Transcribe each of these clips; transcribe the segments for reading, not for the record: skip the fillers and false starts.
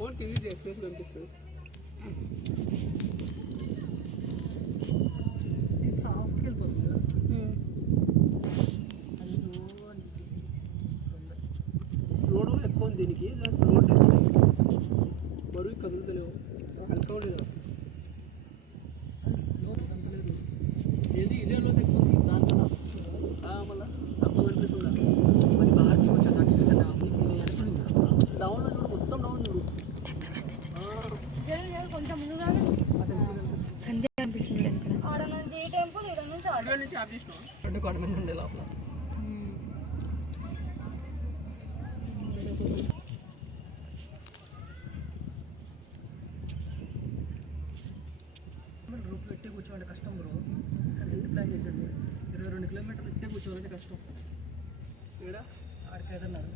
Phone కింది face కనిపిస్తుంది. ఇది సాఫ్ట్కి వెళ్ళిపోతుంది కదా. లోడు ఎక్కువ ఉంది దీనికి. లోడ్ బరువు కదులుతలేవు, హల్కా ఉండేది. లోతు అంతలేదు. ఏది ఇదే లోతు ఎక్కువ ఉంది దాంతో. మళ్ళీ తక్కువ కనిపిస్తుందా? మరి బాగా కొంచెం కనిపిస్తుంది. డౌన్ చూడు, మొత్తం డౌన్ చూడు. కొంచెం ముందు సంధ్య కనిపిస్తుంది. ఆడ నుంచి ఈ టెంపుల్ ఇక్కడ నుంచి ఆడ నుంచి ఆఫ్ చేసినాం. 2 కోట్ల మంది ఉండే లోపల. రూప్ పెట్టే కూర్చోవాలంటే కష్టం బ్రో. అది ఎంత ప్లాన్ చేసాడు? 22 కిలోమీటర్లు పెట్టే కూర్చోవాలంటే కష్టం. ఇక్కడ ఆడికి ఏదన్నారు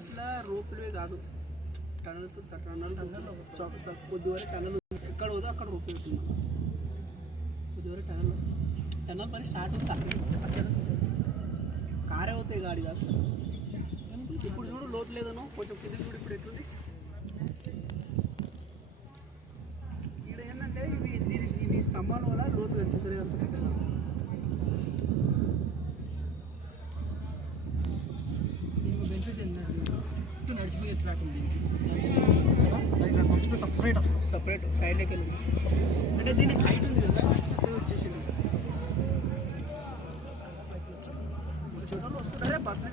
అట్లా రూపులే కాదు, టనల్ కొద్ది వరకు టనల్ ఎక్కడ పోదో అక్కడ రూపు పెట్టున్నాం. కొద్ది వరకు టనల్ పని స్టార్ట్ అవుతుంది. అక్కడ కారే అవుతాయి గాడి కాదు. ఇప్పుడు చూడు లోతు లేదనో కొంచెం కింద చూడు. ఇప్పుడు ఎట్లుంది ఇక్కడ ఏంటంటే ఇవి స్తంభాల వల్ల లోతు కనిపిస్తుంది. అంత దగ్గర దీనికి బెనిఫిట్ ఏంటంటే ఇటు నడిచిపోయే ట్రాక్ ఉంది. దీనికి సపరేట్ అసలు సపరేట్ సైడ్లోకి వెళ్ళి అంటే దీనికి హైట్ ఉంది కదా, వచ్చేసింది. చూడాలి వస్తుంటారే బస్సు